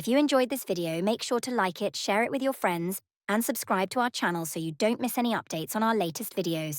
If you enjoyed this video, make sure to like it, share it with your friends, and subscribe to our channel so you don't miss any updates on our latest videos.